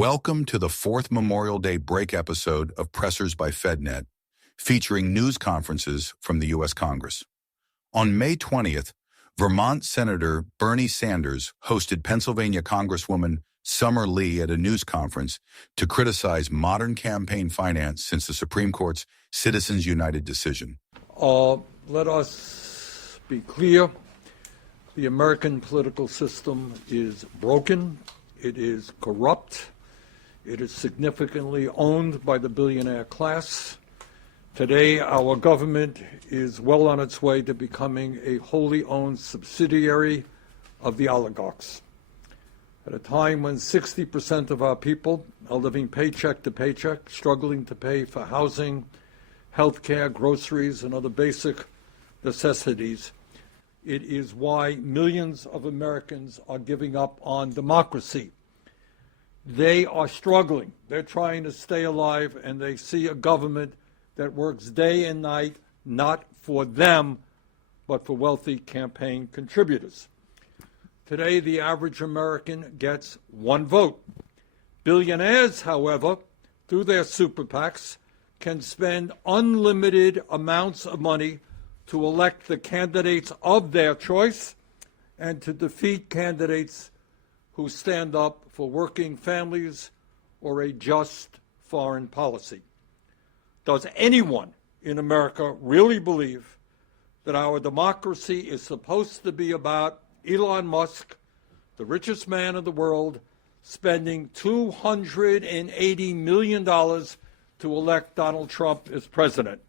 Welcome to the fourth Memorial Day break episode of Pressers by FedNet, featuring news conferences from the U.S. Congress. On May 20th, Vermont Senator Bernie Sanders hosted Pennsylvania Congresswoman Summer Lee at a news conference to criticize modern campaign finance since the Supreme Court's Citizens United decision. Let us be clear. The American political system is broken. It is corrupt. It is significantly owned by the billionaire class. Today, our government is well on its way to becoming a wholly owned subsidiary of the oligarchs. At a time when 60% of our people are living paycheck to paycheck, struggling to pay for housing, health care, groceries, and other basic necessities, it is why millions of Americans are giving up on democracy. They are struggling. They're trying to stay alive, and they see a government that works day and night, not for them, but for wealthy campaign contributors. Today, the average American gets one vote. Billionaires, however, through their super PACs, can spend unlimited amounts of money to elect the candidates of their choice and to defeat candidates who stand up for working families or a just foreign policy. Does anyone in America really believe that our democracy is supposed to be about Elon Musk, the richest man in the world, spending $280 million to elect Donald Trump as president?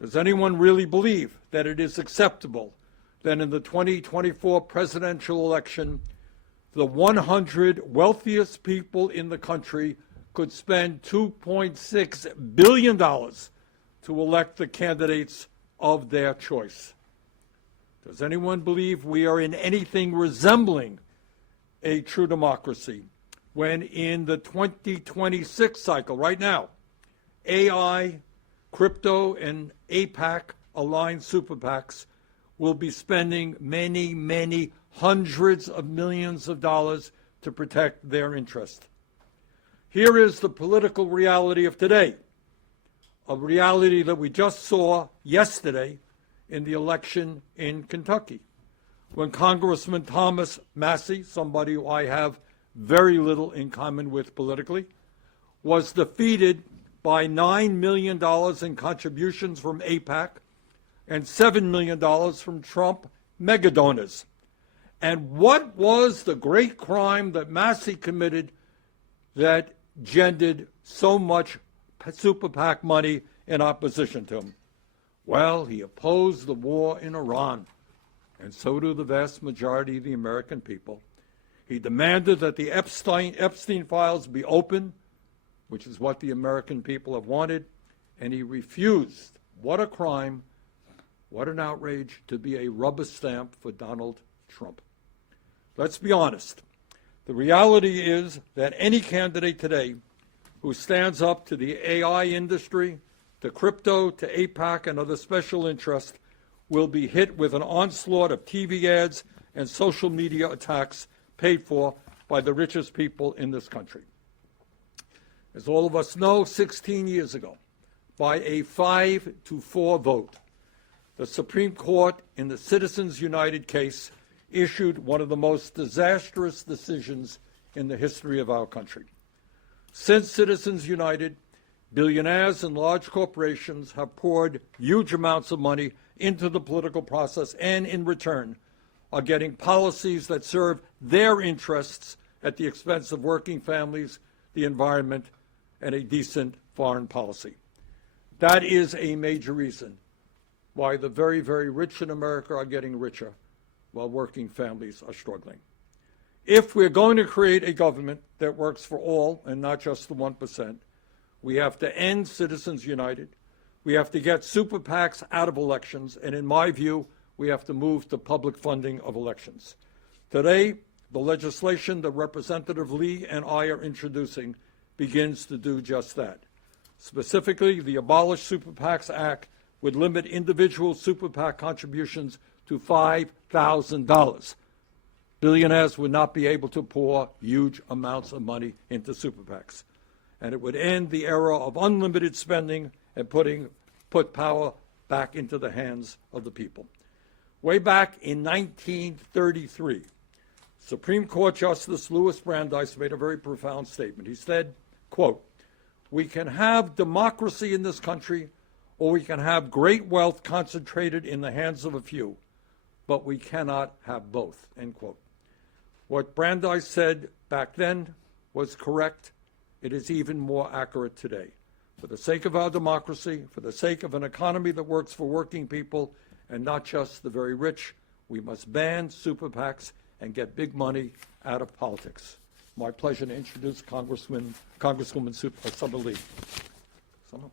Does anyone really believe that it is acceptable that in the 2024 presidential election, the 100 wealthiest people in the country could spend $2.6 billion to elect the candidates of their choice? Does anyone believe we are in anything resembling a true democracy when in the 2026 cycle, right now, AI, crypto, and APAC-aligned super PACs will be spending many hundreds of millions of dollars to protect their interest? Here is the political reality of today, a reality that we just saw yesterday in the election in Kentucky, when Congressman Thomas Massie, somebody who I have very little in common with politically, was defeated by $9 million in contributions from APAC and $7 million from Trump mega donors. And what was the great crime that Massie committed that gendered so much super PAC money in opposition to him? Well, he opposed the war in Iran, and so do the vast majority of the American people. He demanded that the Epstein files be open, which is what the American people have wanted, and he refused, what a crime, what an outrage, to be a rubber stamp for Donald Trump. Let's be honest. The reality is that any candidate today who stands up to the AI industry, to crypto, to APAC, and other special interests will be hit with an onslaught of TV ads and social media attacks paid for by the richest people in this country. As all of us know, 16 years ago, by a 5-4 vote, the Supreme Court in the Citizens United case issued one of the most disastrous decisions in the history of our country. Since Citizens United, billionaires and large corporations have poured huge amounts of money into the political process and, in return, are getting policies that serve their interests at the expense of working families, the environment, and a decent foreign policy. That is a major reason why the very rich in America are getting richer while working families are struggling. If we're going to create a government that works for all and not just the 1%, we have to end Citizens United. We have to get super PACs out of elections, and in my view, we have to move to public funding of elections. Today, the legislation that Representative Lee and I are introducing begins to do just that. Specifically, the Abolish Super PACs Act would limit individual super PAC contributions to $5,000. Billionaires would not be able to pour huge amounts of money into super PACs. And it would end the era of unlimited spending and put power back into the hands of the people. Way back in 1933, Supreme Court Justice Louis Brandeis made a very profound statement. He said, quote, "We can have democracy in this country, or we can have great wealth concentrated in the hands of a few, but we cannot have both," end quote. What Brandeis said back then was correct. It is even more accurate today. For the sake of our democracy, for the sake of an economy that works for working people and not just the very rich, we must ban super PACs and get big money out of politics. My pleasure to introduce Congresswoman Summer Lee. Summer?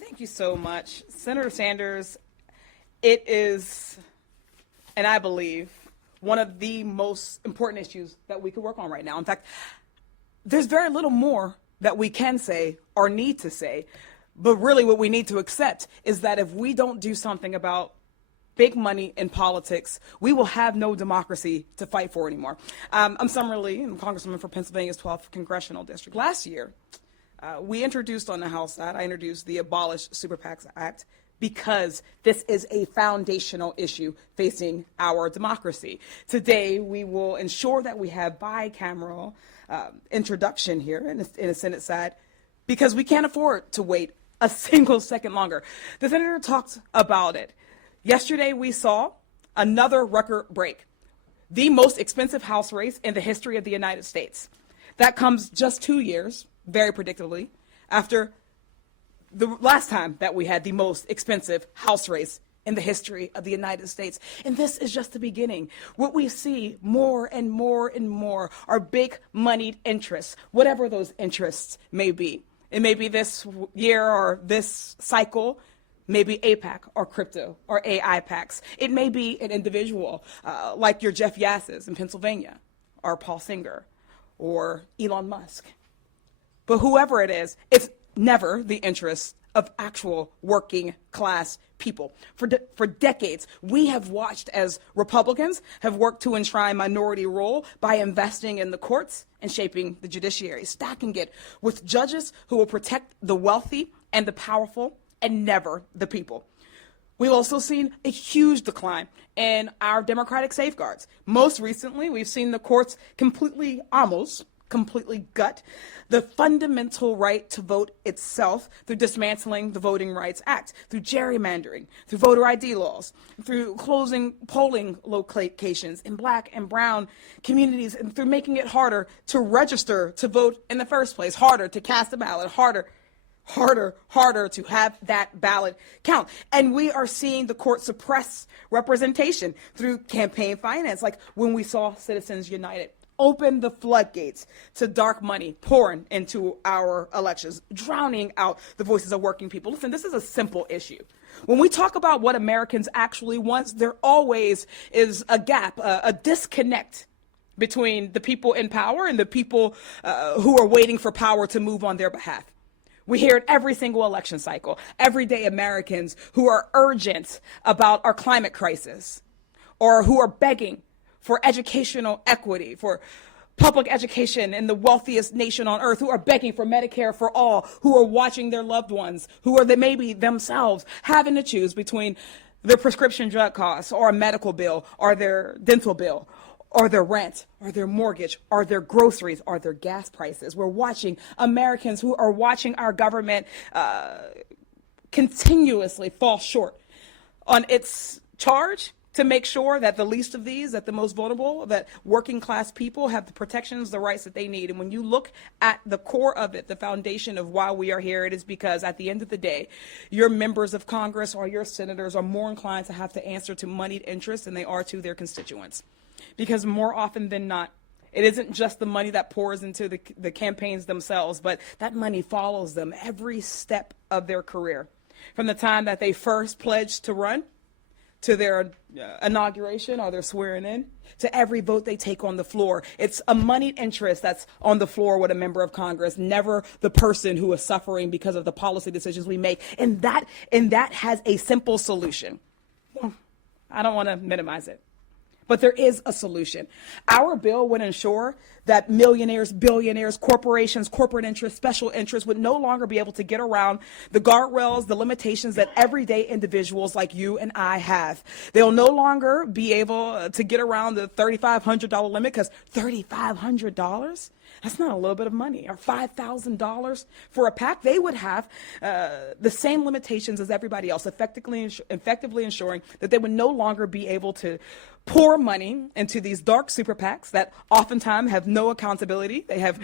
Thank you so much. Senator Sanders, it is, and I believe, one of the most important issues that we could work on right now. In fact, there's very little more that we can say or need to say, but really what we need to accept is that if we don't do something about big money in politics, we will have no democracy to fight for anymore. I'm Summer Lee, I'm Congresswoman for Pennsylvania's 12th Congressional District. Last year, we introduced on the House side, I introduced the Abolish Super PACs Act, because this is a foundational issue facing our democracy. Today, we will ensure that we have bicameral introduction here in the Senate side, because we can't afford to wait a single second longer. The senator talked about it. Yesterday, we saw another record break, the most expensive House race in the history of the United States. That comes just 2 years, very predictably, after the last time that we had the most expensive House race in the history of the United States. And this is just the beginning. What we see more and more and more are big moneyed interests, whatever those interests may be. It may be this year or this cycle, maybe APAC or crypto or AI PACs. It may be an individual like your Jeff Yasses in Pennsylvania, or Paul Singer, or Elon Musk. But whoever it is, it's never the interests of actual working class people. For decades, we have watched as Republicans have worked to enshrine minority rule by investing in the courts and shaping the judiciary, stacking it with judges who will protect the wealthy and the powerful and never the people. We've also seen a huge decline in our democratic safeguards. Most recently, we've seen the courts almost completely gut the fundamental right to vote itself through dismantling the Voting Rights Act, through gerrymandering, through voter ID laws, through closing polling locations in Black and brown communities, and through making it harder to register to vote in the first place, harder to cast a ballot, harder to have that ballot count. And we are seeing the court suppress representation through campaign finance, like when we saw Citizens United open the floodgates to dark money pouring into our elections, drowning out the voices of working people. Listen, this is a simple issue. When we talk about what Americans actually want, there always is a gap, a disconnect between the people in power and the people who are waiting for power to move on their behalf. We hear it every single election cycle. Everyday Americans who are urgent about our climate crisis, or who are begging for educational equity, for public education in the wealthiest nation on earth, who are begging for Medicare for all, who are watching their loved ones, who are maybe themselves having to choose between their prescription drug costs or a medical bill or their dental bill or their rent or their mortgage or their groceries or their gas prices. We're watching Americans who are watching our government continuously fall short on its charge to make sure that the least of these, that the most vulnerable, that working class people have the protections, the rights that they need. And when you look at the core of it, the foundation of why we are here, it is because at the end of the day, your members of Congress or your senators are more inclined to have to answer to moneyed interests than they are to their constituents. Because more often than not, it isn't just the money that pours into the campaigns themselves, but that money follows them every step of their career. From the time that they first pledged to run, to their inauguration or their swearing in, to every vote they take on the floor. It's a moneyed interest that's on the floor with a member of Congress, never the person who is suffering because of the policy decisions we make. And that has a simple solution. I don't want to minimize it, But there is a solution. Our bill would ensure that millionaires, billionaires, corporations, corporate interests, special interests would no longer be able to get around the guardrails, the limitations that everyday individuals like you and I have. They'll no longer be able to get around the $3,500 limit, because $3,500? That's not a little bit of money. Or $5,000 for a PAC, they would have the same limitations as everybody else, effectively ensuring that they would no longer be able to pour money into these dark super PACs that oftentimes have no accountability. They have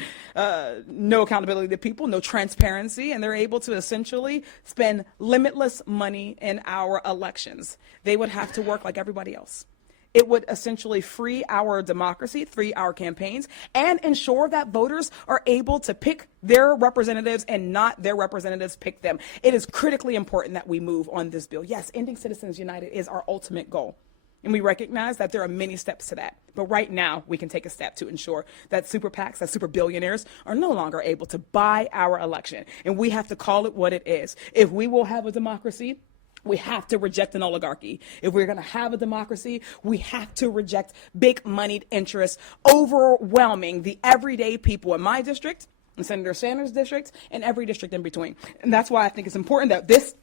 no accountability to people, no transparency, and they're able to essentially spend limitless money in our elections. They would have to work like everybody else. It would essentially free our democracy, free our campaigns, and ensure that voters are able to pick their representatives and not their representatives pick them. It is critically important that we move on this bill. Yes, ending Citizens United is our ultimate goal. And we recognize that there are many steps to that. But right now, we can take a step to ensure that super PACs, that super billionaires, are no longer able to buy our election. And we have to call it what it is. If we will have a democracy, we have to reject an oligarchy. If we're going to have a democracy, we have to reject big moneyed interests overwhelming the everyday people in my district, in Senator Sanders' district, and every district in between. And that's why I think it's important that this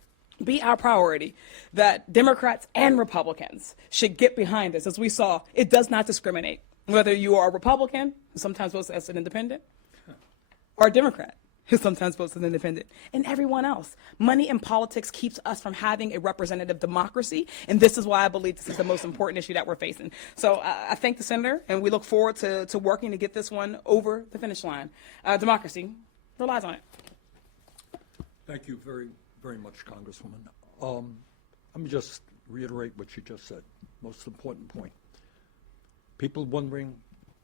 be our priority, that Democrats and Republicans should get behind this. As we saw, it does not discriminate. Whether you are a Republican, who sometimes votes as an independent, or a Democrat, who sometimes votes as an independent, and everyone else. Money in politics keeps us from having a representative democracy, and this is why I believe this is the most important issue that we're facing. So I thank the senator, and we look forward to working to get this one over the finish line. Democracy relies on it. Thank you very, very much, Congresswoman. Let me just reiterate what you just said. Most important point. People wondering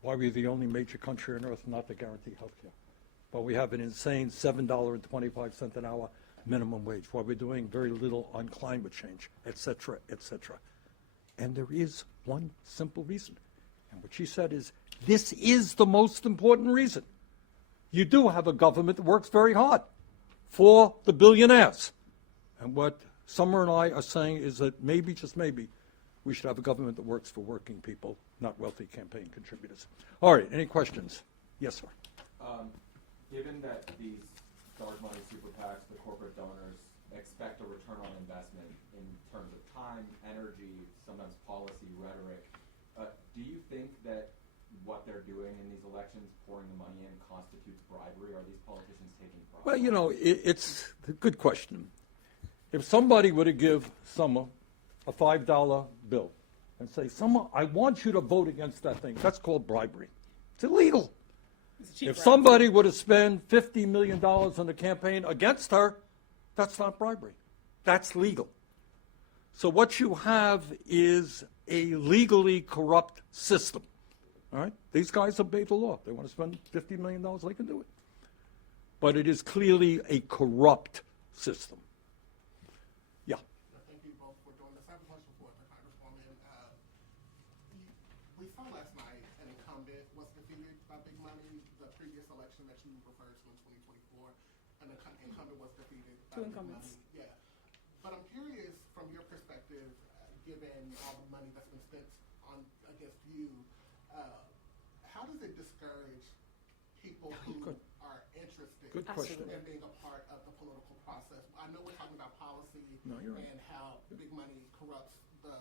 why we're the only major country on earth not to guarantee health care. But we have an insane $7.25 an hour minimum wage, while we're doing very little on climate change, et cetera, et cetera. And there is one simple reason. And what she said is, this is the most important reason. You do have a government that works very hard for the billionaires. And what Summer and I are saying is that maybe, just maybe, we should have a government that works for working people, not wealthy campaign contributors. All right, any questions? Yes, sir. Given that these dark money super PACs, the corporate donors, expect a return on investment in terms of time, energy, sometimes policy, rhetoric, do you think that what they're doing in these elections, pouring the money in, constitutes bribery? Are these politicians taking bribery? Well, you know, it's a good question. If somebody were to give Summer a $5 bill and say, Summer, I want you to vote against that thing, that's called bribery. It's illegal. If somebody were to spend $50 million on a campaign against her, that's not bribery. That's legal. So what you have is a legally corrupt system. All right? These guys obey the law. They want to spend $50 million, they can do it. But it is clearly a corrupt system. Yeah. Thank you both for doing this. I have a question for the Congresswoman. We saw last night an incumbent was defeated by big money. The previous election that you referred to in 2024, an incumbent was defeated by big money. Yeah. But I'm curious, from your perspective, given all the money that's been spent on against you, how does it discourage people who are interested in being a part of the political process? I know we're talking about policy and how big money corrupts the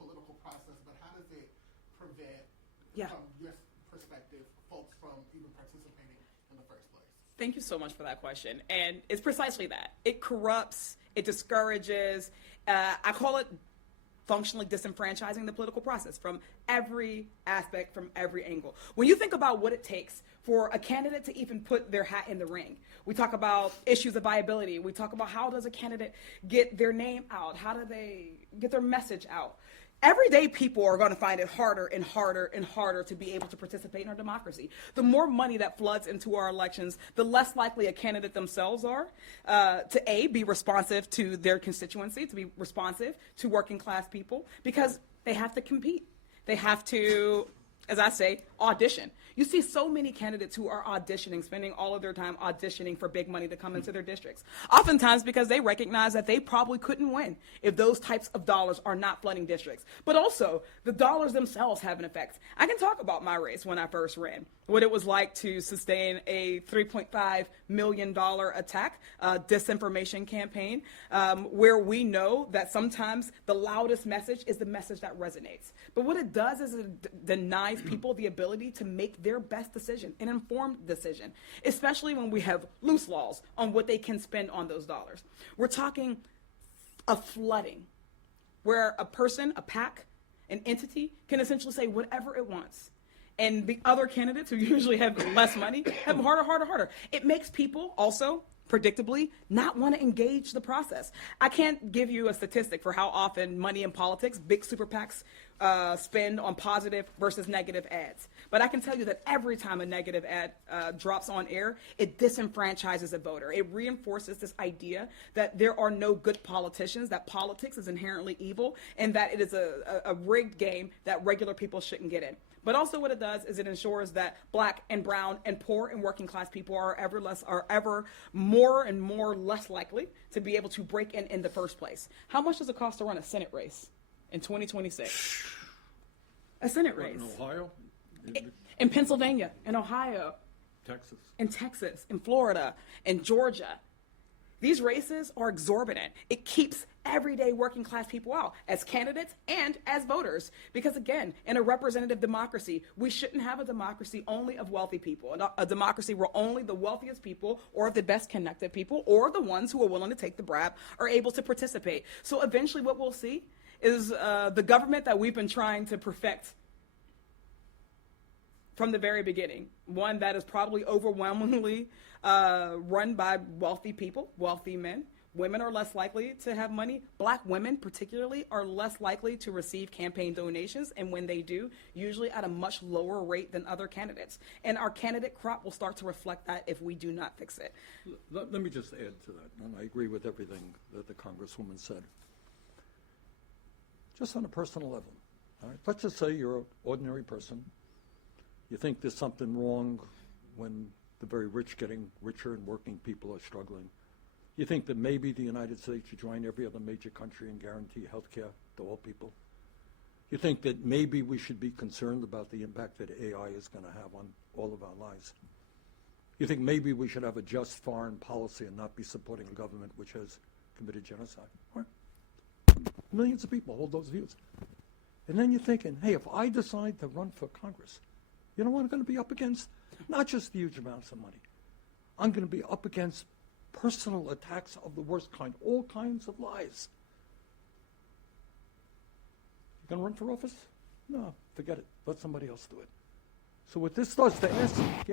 political process, but how does it prevent, from your perspective, folks from even participating in the first place? Thank you so much for that question. And it's precisely that. It corrupts, it discourages, I call it functionally disenfranchising the political process from every aspect, from every angle. When you think about what it takes for a candidate to even put their hat in the ring, we talk about issues of viability. We talk about how does a candidate get their name out? How do they get their message out? Everyday people are going to find it harder and harder and harder to be able to participate in our democracy. The more money that floods into our elections, the less likely a candidate themselves are to be responsive to their constituency, to be responsive to working class people, because they have to compete. They have to as I say, audition. You see so many candidates who are auditioning, spending all of their time auditioning for big money to come into their districts. Oftentimes because they recognize that they probably couldn't win if those types of dollars are not flooding districts. But also, the dollars themselves have an effect. I can talk about my race when I first ran, what it was like to sustain a $3.5 million attack, disinformation campaign, where we know that sometimes the loudest message is the message that resonates. But what it does is it denies people the ability to make their best decision, an informed decision, especially when we have loose laws on what they can spend on those dollars. We're talking a flooding where a person, a PAC, an entity can essentially say whatever it wants. And the other candidates who usually have less money have harder. It makes people also, predictably, not want to engage the process. I can't give you a statistic for how often money in politics, big super PACs, spend on positive versus negative ads. But I can tell you that every time a negative ad drops on air, it disenfranchises a voter. It reinforces this idea that there are no good politicians, that politics is inherently evil, and that it is a rigged game that regular people shouldn't get in. But also what it does is it ensures that black and brown and poor and working class people are ever more and more less likely to be able to break in the first place. How much does it cost to run a Senate race in 2026? A Senate race. In Ohio? In Pennsylvania, in Ohio, Texas. in Texas, in Florida, in Georgia. These races are exorbitant. It keeps everyday working class people out as candidates and as voters. Because again, in a representative democracy, we shouldn't have a democracy only of wealthy people, a democracy where only the wealthiest people or the best connected people or the ones who are willing to take the bribe are able to participate. So eventually what we'll see is the government that we've been trying to perfect from the very beginning, one that is probably overwhelmingly run by wealthy people, wealthy men. Women are less likely to have money. Black women particularly are less likely to receive campaign donations, and when they do, usually at a much lower rate than other candidates. And our candidate crop will start to reflect that if we do not fix it. Let me just add to that, and I agree with everything that the Congresswoman said. Just on a personal level, all right? Let's just say you're an ordinary person. You think there's something wrong when the very rich getting richer and working people are struggling. You think that maybe the United States should join every other major country and guarantee health care to all people. You think that maybe we should be concerned about the impact that AI is going to have on all of our lives. You think maybe we should have a just foreign policy and not be supporting a government which has committed genocide. Right? Millions of people hold those views. And then you're thinking, hey, if I decide to run for Congress, you know what I'm going to be up against? Not just huge amounts of money. I'm going to be up against personal attacks of the worst kind, all kinds of lies. You going to run for office? No, forget it. Let somebody else do it. So what this does, to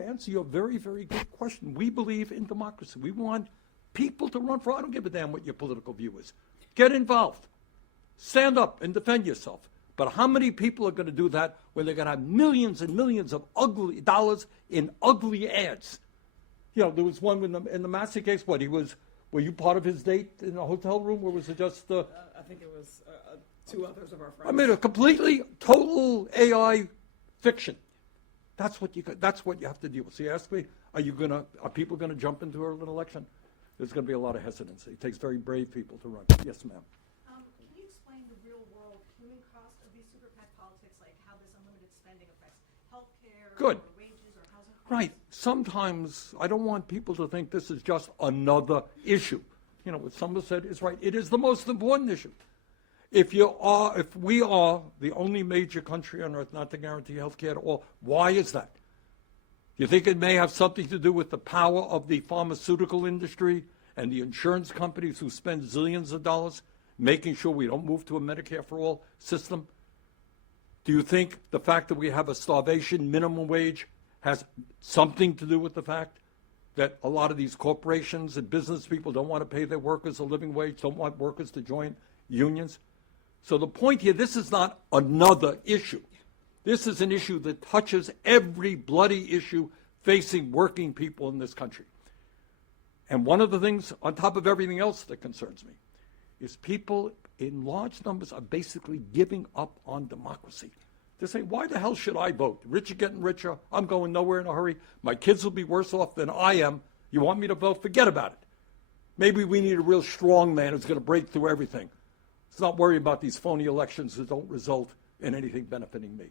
answer your very, very good question, we believe in democracy. We want people to run for, I don't give a damn what your political view is. Get involved. Stand up and defend yourself. But how many people are going to do that when they're going to have millions and millions of ugly dollars in ugly ads? You know, there was one in the Massey case. Were you part of his date in a hotel room, or was it just? I think it was two others of our friends. I mean, a completely total AI fiction. That's what you have to deal with. So you ask me, are people gonna jump into an election? There's going to be a lot of hesitancy. It takes very brave people to run. Yes, ma'am. Can you explain the real-world human cost of these super PAC politics, like how this unlimited spending affects healthcare, Good. or wages, or housing costs? Right. Sometimes I don't want people to think this is just another issue. You know, what someone said is right. It is the most important issue. If we are the only major country on earth not to guarantee health care to all, why is that? Do you think it may have something to do with the power of the pharmaceutical industry and the insurance companies who spend zillions of dollars making sure we don't move to a Medicare for all system? Do you think the fact that we have a starvation minimum wage has something to do with the fact that a lot of these corporations and business people don't want to pay their workers a living wage, don't want workers to join unions? So the point here, this is not another issue. This is an issue that touches every bloody issue facing working people in this country. And one of the things, on top of everything else that concerns me, is people in large numbers are basically giving up on democracy. They're saying, why the hell should I vote? The rich are getting richer. I'm going nowhere in a hurry. My kids will be worse off than I am. You want me to vote? Forget about it. Maybe we need a real strong man who's going to break through everything. Let's not worry about these phony elections that don't result in anything benefiting me.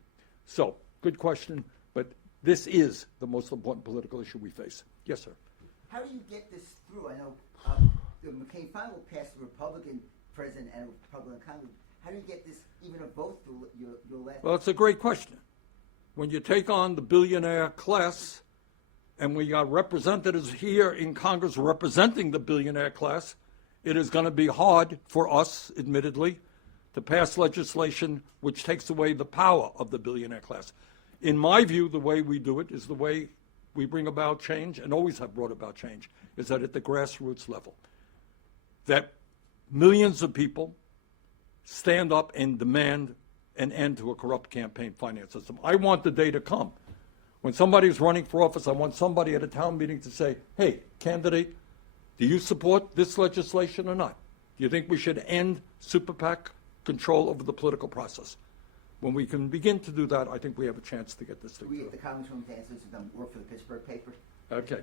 So, good question, but this is the most important political issue we face. Yes, sir. How do you get this through? I know the McCain final passed a Republican president and a Republican Congress. How do you get this, even a vote through your last? Well, it's a great question. When you take on the billionaire class, and we got representatives here in Congress representing the billionaire class, it is going to be hard for us, admittedly, to pass legislation which takes away the power of the billionaire class. In my view, the way we do it is the way we bring about change, and always have brought about change, is that at the grassroots level, that millions of people stand up and demand an end to a corrupt campaign finance system. I want the day to come when somebody's running for office, I want somebody at a town meeting to say, hey, candidate, do you support this legislation or not? Do you think we should end super PAC control over the political process? When we can begin to do that, I think we have a chance to get this thing Do we through. get the Congresswoman to answer this and work for the Pittsburgh paper? Okay.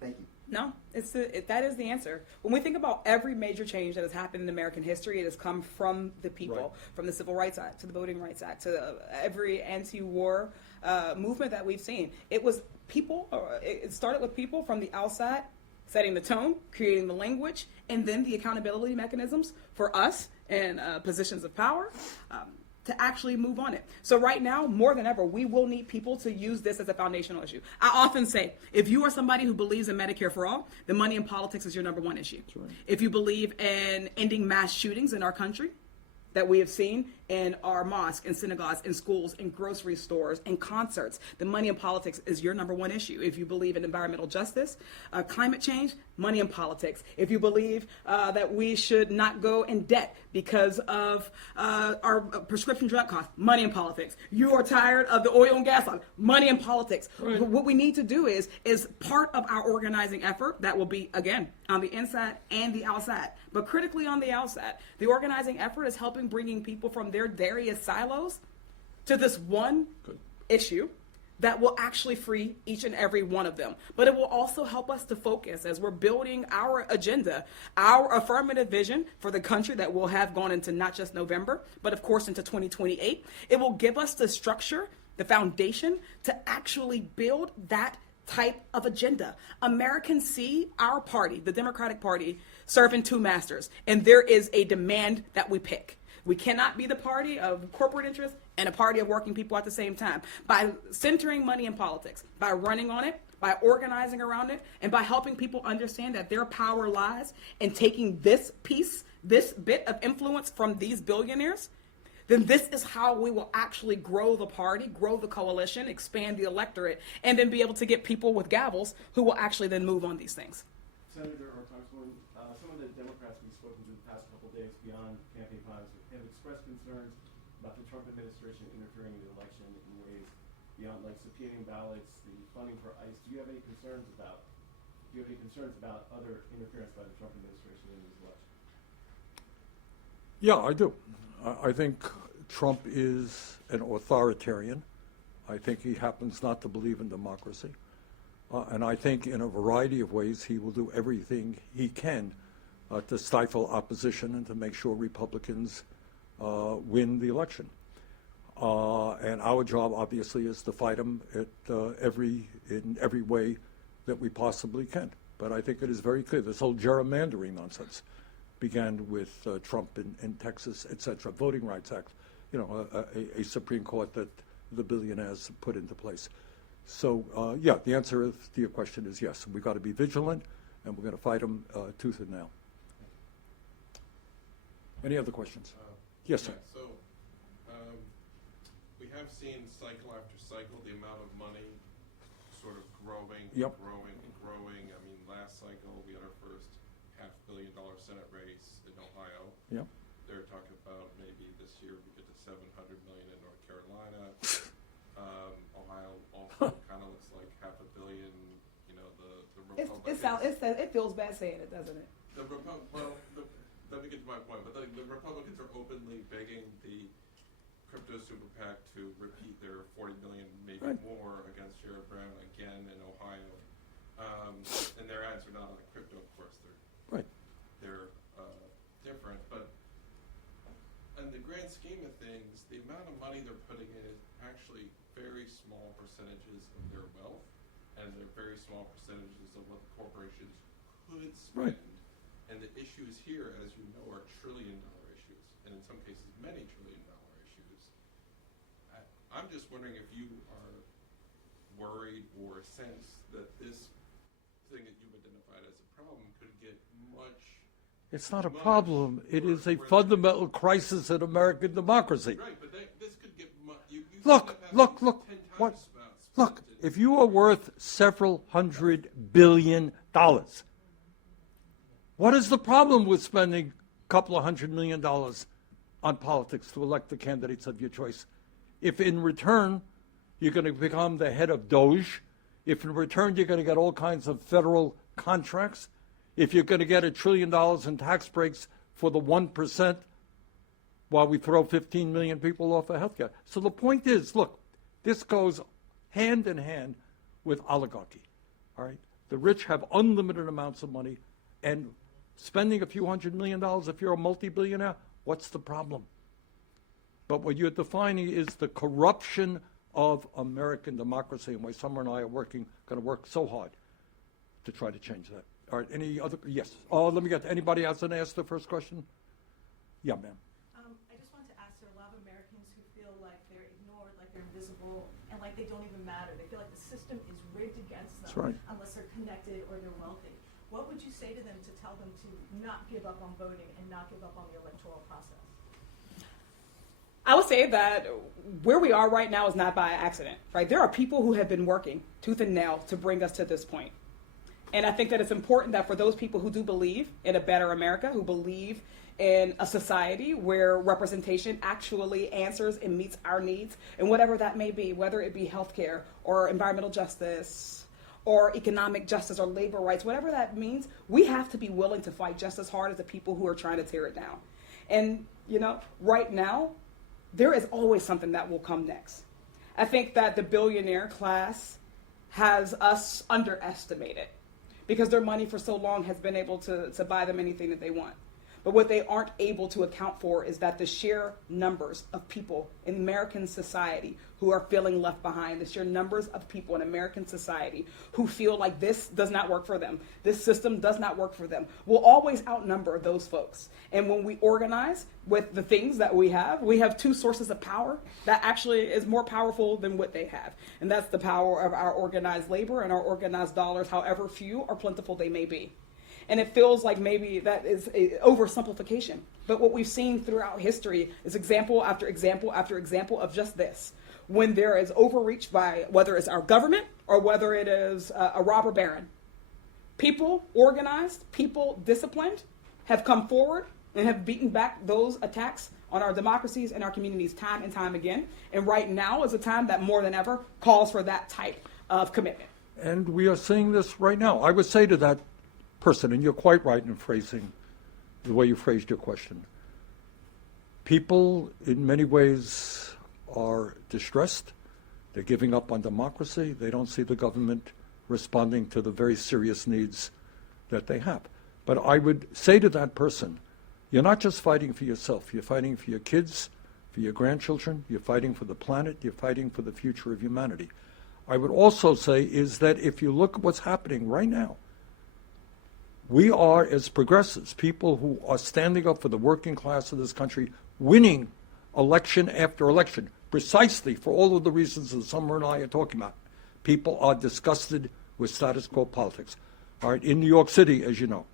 Thank you. No, that is the answer. When we think about every major change that has happened in American history, it has come from the people, Right. from the Civil Rights Act to the Voting Rights Act to every anti-war movement that we've seen. It was people. It started with people from the outside, setting the tone, creating the language, and then the accountability mechanisms for us in positions of power. To actually move on it. So right now, more than ever, we will need people to use this as a foundational issue. I often say, if you are somebody who believes in Medicare for all, then money in politics is your number one issue. Right. If you believe in ending mass shootings in our country, that we have seen in our mosques and synagogues and schools and grocery stores and concerts, the money in politics is your number one issue. If you believe in environmental justice, climate change, money in politics. If you believe that we should not go in debt because of our prescription drug costs, money in politics. You are tired of the oil and gas, money in politics. Right. What we need to do is part of our organizing effort that will be, again, on the inside and the outside, but critically on the outside. The organizing effort is helping bringing people from their various silos to this one issue that will actually free each and every one of them. But it will also help us to focus as we're building our agenda, our affirmative vision for the country that we'll have gone into not just November, but of course into 2028. It will give us the structure, the foundation to actually build that type of agenda. Americans see our party, the Democratic Party, serving two masters, and there is a demand that we pick. We cannot be the party of corporate interests and a party of working people at the same time. By centering money in politics, by running on it, by organizing around it, and by helping people understand that their power lies in taking this piece, this bit of influence from these billionaires, then this is how we will actually grow the party, grow the coalition, expand the electorate, and then be able to get people with gavels who will actually then move on these things. Senator or Congresswoman, some of the Democrats we've spoken to the past couple of days beyond campaign finals have expressed concerns about the Trump administration interfering in the election in ways beyond like subpoenaing ballots, the funding for ICE. Do you have any concerns about other interference by the Trump administration in these elections? Yeah, I do. I think Trump is an authoritarian. I think he happens not to believe in democracy. And I think in a variety of ways he will do everything he can to stifle opposition and to make sure Republicans win the election. And our job, obviously, is to fight him in every way that we possibly can. But I think it is very clear, this whole gerrymandering nonsense began with Trump in Texas, et cetera, Voting Rights Act, a Supreme Court that the billionaires put into place. So, yeah, the answer to your question is yes. We've got to be vigilant, and we're going to fight them tooth and nail. Any other questions? Yes, sir. Yeah, so we have seen cycle after cycle the amount of money sort of growing, Yep. growing, and growing. I mean, last cycle we had our first $500 million Senate race in Ohio. Yep. They're talking about maybe this year we get to $700 million in North Carolina. Ohio also kind of looks like $500 million. You know, the Republicans. It feels bad saying it, doesn't it? Let me get to my point. But the Republicans are openly begging the crypto super PAC to repeat their 40 million, maybe Right. more, against Sherrod Brown again in Ohio. And their ads are not on crypto, of course. Right. They're different, but in the grand scheme of things, the amount of money they're putting in is actually very small percentages of their wealth, and they're very small percentages of what the corporations could spend. Right. And the issues here, as you know, are trillion-dollar issues, and in some cases, many trillion-dollar issues. I'm just wondering if you are worried or sense that this thing that you've identified as a problem could get much. It's not a problem. It is a fundamental crisis in American democracy. Right, but this could get much. Look. What? Look, if you are worth several $100 billion, what is the problem with spending a couple of $100 million on politics to elect the candidates of your choice? If in return you're going to become the head of Doge, if in return you're going to get all kinds of federal contracts, if you're going to get $1 trillion in tax breaks for the 1% while we throw 15 million people off of health care. So the point is, look, this goes hand in hand with oligarchy, all right? The rich have unlimited amounts of money, and spending a few $100 million if you're a multi-billionaire, what's the problem? But what you're defining is the corruption of American democracy, and why Summer and I are going to work so hard to try to change that. All right, any other, yes. Oh, let me get, anybody else going to ask the first question? Yeah, ma'am. I just wanted to ask, there are a lot of Americans who feel like they're ignored, like they're invisible, and like they don't even matter. They feel like the system is rigged against them. That's right. Unless they're connected or they're wealthy. What would you say to them to tell them to not give up on voting and not give up on the electoral process? I would say that where we are right now is not by accident, right? There are people who have been working tooth and nail to bring us to this point. And I think that it's important that for those people who do believe in a better America, who believe in a society where representation actually answers and meets our needs, and whatever that may be, whether it be healthcare or environmental justice or economic justice or labor rights, whatever that means, we have to be willing to fight just as hard as the people who are trying to tear it down. And, you know, right now, there is always something that will come next. I think that the billionaire class has us underestimated because their money for so long has been able to buy them anything that they want. But what they aren't able to account for is that the sheer numbers of people in American society who are feeling left behind, the sheer numbers of people in American society who feel like this does not work for them, this system does not work for them, will always outnumber those folks. And when we organize with the things that we have two sources of power that actually is more powerful than what they have. And that's the power of our organized labor and our organized dollars, however few or plentiful they may be. And it feels like maybe that is an oversimplification. But what we've seen throughout history is example after example after example of just this. When there is overreach by whether it's our government or whether it is a robber baron, people organized, people disciplined have come forward and have beaten back those attacks on our democracies and our communities time and time again. And right now is a time that more than ever calls for that type of commitment. And we are seeing this right now. I would say to that person, and you're quite right in phrasing the way you phrased your question. People, in many ways, are distressed. They're giving up on democracy. They don't see the government responding to the very serious needs that they have. But I would say to that person, you're not just fighting for yourself. You're fighting for your kids, for your grandchildren. You're fighting for the planet. You're fighting for the future of humanity. I would also say is that if you look at what's happening right now, we are, as progressives, people who are standing up for the working class of this country, winning election after election, precisely for all of the reasons that Summer and I are talking about. People are disgusted with status quo politics. All right, in New York City, as you know,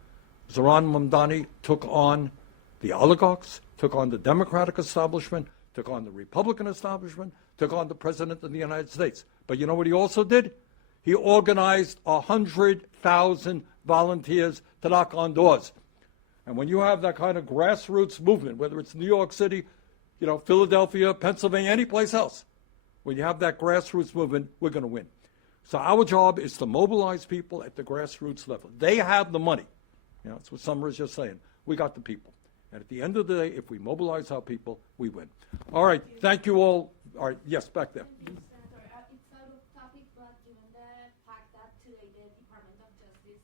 Zohran Mamdani took on the oligarchs, took on the Democratic establishment, took on the Republican establishment, took on the President of the United States. But you know what he also did? He organized 100,000 volunteers to knock on doors. And when you have that kind of grassroots movement, whether it's New York City, you know, Philadelphia, Pennsylvania, any place else, when you have that grassroots movement, we're going to win. So our job is to mobilize people at the grassroots level. They have the money. You know, that's what Summer is just saying. We got the people. And at the end of the day, if we mobilize our people, we win. All right, thank you all. All right, yes, back there. Thank you, Senator. It's out of topic, but given the fact that today the Department of Justice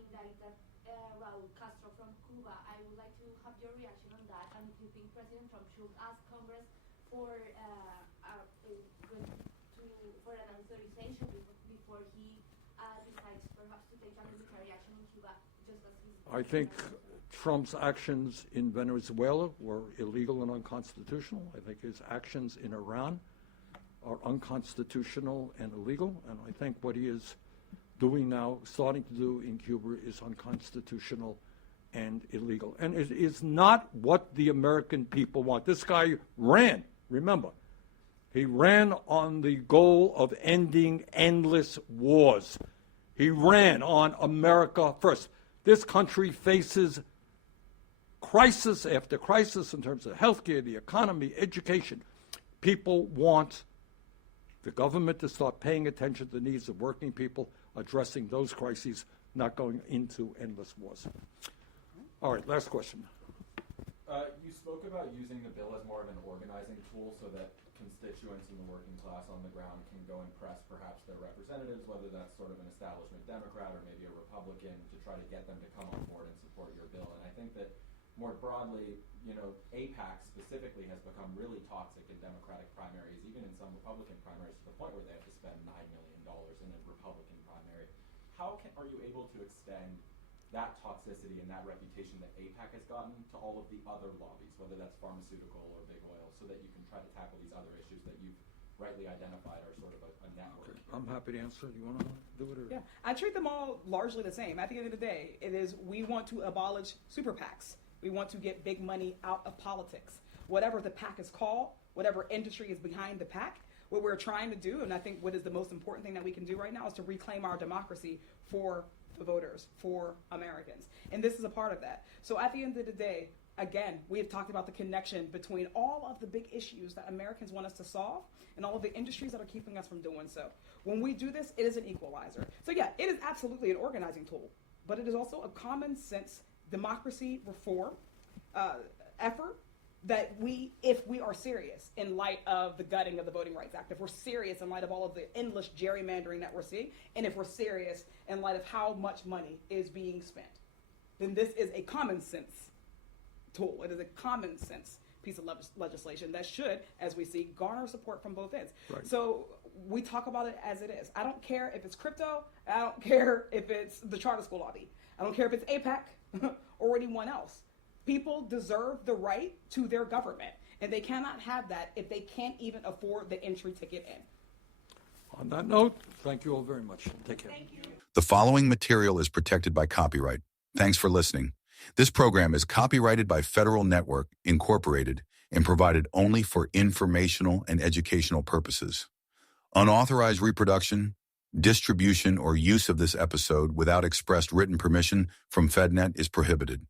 indicted Raul Castro from Cuba, I would like to have your reaction on that, and if you think President Trump should ask Congress for an authorization before he decides perhaps to take a military action in Cuba, just as he's. I think Trump's actions in Venezuela were illegal and unconstitutional. I think his actions in Iran are unconstitutional and illegal. And I think what he is doing now, starting to do in Cuba, is unconstitutional and illegal. And it is not what the American people want. This guy ran, remember, he ran on the goal of ending endless wars. He ran on America first. This country faces crisis after crisis in terms of healthcare, the economy, education. People want the government to start paying attention to the needs of working people, addressing those crises, not going into endless wars. All right, last question. You spoke about using the bill as more of an organizing tool so that constituents and the working class on the ground can go and press perhaps their representatives, whether that's sort of an establishment Democrat or maybe a Republican, to try to get them to come on board and support your bill. And I think that more broadly, APAC specifically has become really toxic in Democratic primaries, even in some Republican primaries, to the point where they have to spend $9 million in a Republican primary. How are you able to extend that toxicity and that reputation that APAC has gotten to all of the other lobbies, whether that's pharmaceutical or big oil, so that you can try to tackle these other issues that you've rightly identified are sort of a network? Okay, I'm happy to answer. You want to do it? Or? Yeah, I treat them all largely the same. At the end of the day, it is we want to abolish super PACs. We want to get big money out of politics. Whatever the PAC is called, whatever industry is behind the PAC, what we're trying to do, and I think what is the most important thing that we can do right now, is to reclaim our democracy for the voters, for Americans. And this is a part of that. So at the end of the day, again, we have talked about the connection between all of the big issues that Americans want us to solve and all of the industries that are keeping us from doing so. When we do this, it is an equalizer. So yeah, it is absolutely an organizing tool, but it is also a common sense democracy reform effort that if we are serious in light of the gutting of the Voting Rights Act, if we're serious in light of all of the endless gerrymandering that we're seeing, and if we're serious in light of how much money is being spent, then this is a common sense tool. It is a common sense piece of legislation that should, as we see, garner support from both ends. Right. So we talk about it as it is. I don't care if it's crypto. I don't care if it's the charter school lobby. I don't care if it's APAC or anyone else. People deserve the right to their government, and they cannot have that if they can't even afford the entry ticket in. On that note, thank you all very much. Take care. Thank you. The following material is protected by copyright. Thanks for listening. This program is copyrighted by Federal Network, Incorporated, and provided only for informational and educational purposes. Unauthorized reproduction, distribution, or use of this episode without expressed written permission from FedNet is prohibited.